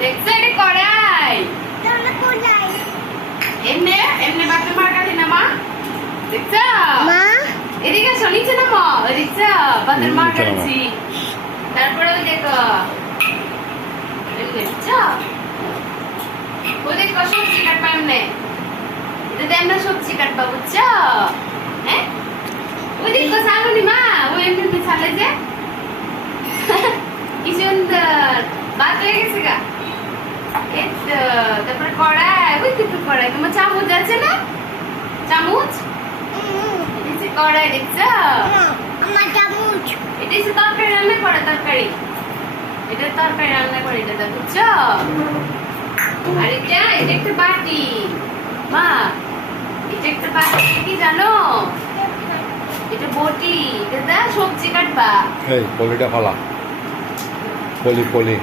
দেখছ এটা কড়াই এমনে এমনে বাথরুম এদিকে আসো নিচে নামো। এদিকে বাথরুম মার্কা দিছি তারপরে ওই দেখো। দেখছ? ওই সবজি কাটবা এমনে। এটাতে এমনে সবজি কাটবা বুঝছ? হ্যাঁ? ওই দেখো সামনে যে। কি সুন্দর। বাদ হয়ে গেছে গা। তারপরে কড়াই ওই কিন্তু কড়াই। তোমার চামচ আছে না? চামচ? কড়াই দেখছ? আমার চামচ। এটা হচ্ছে তরকারি রান্না করা তরকারি। এটা তরকারি রান্না করে এটা বুঝছ? আর এটা এটা একটা বাটি। মা এটা একটা বাটি কি জানো? এটা বটি এটা সবজি কাটবা। এই পলিটা ফালা। পলি পলি।